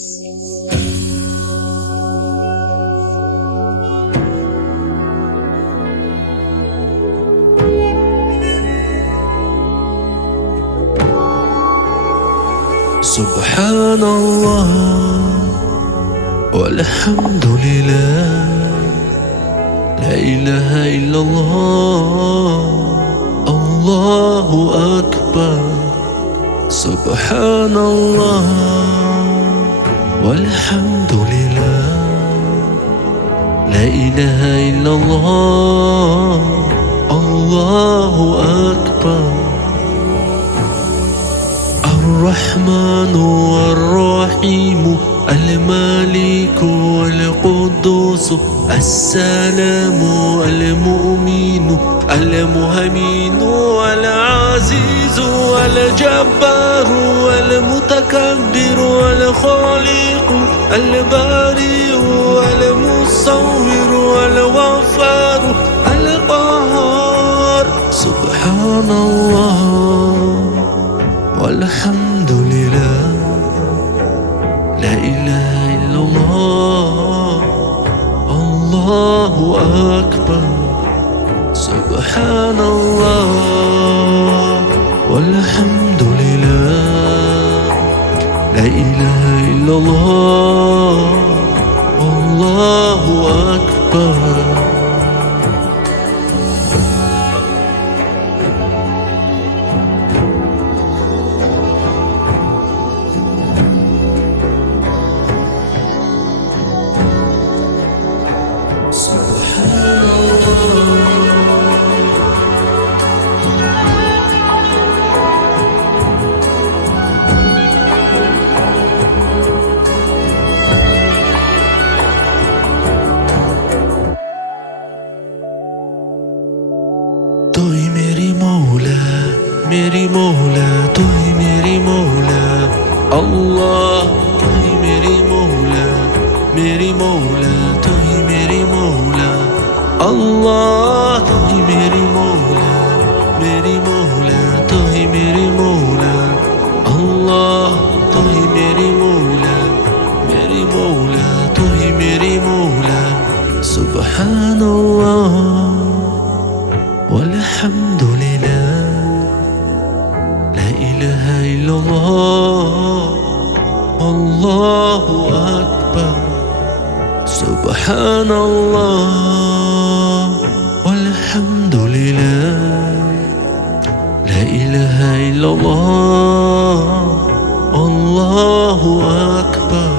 سبحان الله والحمد لله، لا إله إلا الله، الله أكبر. سبحان الله والحمد لله، لا إله إلا الله، الله أكبر. الرحمن والرحيم، المالك والقدوس، السلام المؤمن المهيمن والعزيز والجبار والمتكبر والخالق البارئ والمصور والغفار القهار. سبحان الله والحمد لله، لا إله إلا الله، الله أكبر. سبحان الله والحمد لله، لا إله إلا الله، والله أكبر. तू ही मेरी मौला, मेरी मौला, तू ही मेरी मौला। अल्लाह तू ही मेरी मौला, मेरी मौला, तू ही मेरी मौला। अल्लाह तू ही मेरी मौला, मेरी मौला, तू ही मेरी मौला। अल्लाह तू ही मेरी मौला, मेरी मौला, तू ही मेरी मौला। सुब्हान अल्लाह والحمد لله، لا إله إلا الله، الله أكبر. سبحان الله والحمد لله، لا إله إلا الله، الله أكبر.